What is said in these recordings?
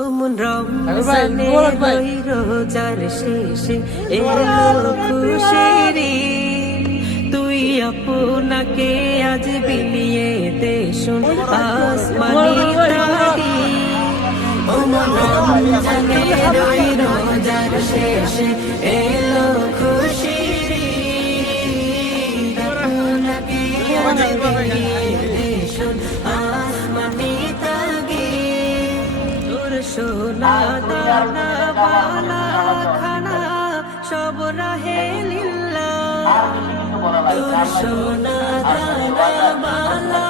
ওমন রমজানে ওই রোজার শেষে এলো খুশির ঈদ। তুই আপনাকে আজ বিলিয়ে দে শোন আসমানি তারিখ। ওমন রমজানে ওই রোজার শেষে এলো খুশির ঈদ। আপনাকে আজ বিলিয়ে দে শোন আসমানি সোনা দানা বালা খানা সব রাহে লিল্লাহ। তোর সোনা দানা বালা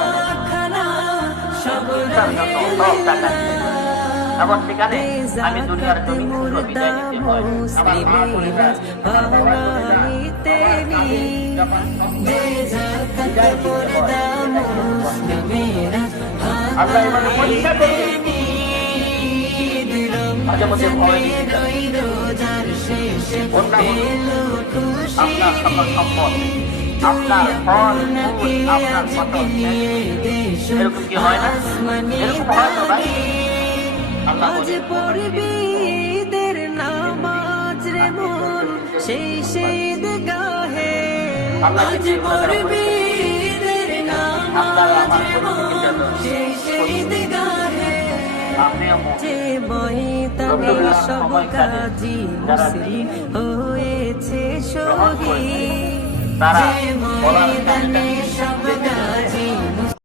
খানা সব রাহে লিল্লাহ। আমি দুনিয়ার জমি থেকে বিদায় নিতে হয়। আমার মা বলে যায়, ভাঙানিতে নি যে জাকাত পর্দা মুসলিমেরা আল্লাহ এবারে পরীক্ষা করবে। মাঝে মধ্যে ভয় নিয়ে আপনার সকল সম্পদ, আপনার ফল ফুল, আপনার ফসল এরকম কি হয় না? এরকম হয় তো ভাই? আজ পড়বি দের নামাজ রে মন সেই শহীদ গাহে। আজ পড়বি দের নামাজ রে মন সেই শহীদ গাহে। যে ময়দানে সব কাজী মুসলিম হয়েছে শহীদ। যে ময়দানে সব